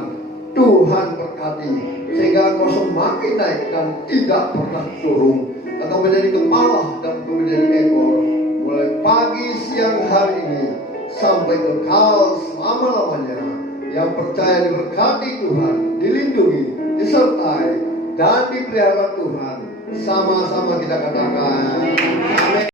Tuhan berkati, sehingga Engkau semakin naik dan tidak pernah turun. Engkau menjadi kepala dan Engkau menjadi ekor, mulai pagi siang hari ini sampai kekal selama-lamanya. Yang percaya diberkati Tuhan, dilindungi, disertai, dan dipelihara Tuhan. Sama-sama kita katakan, amin.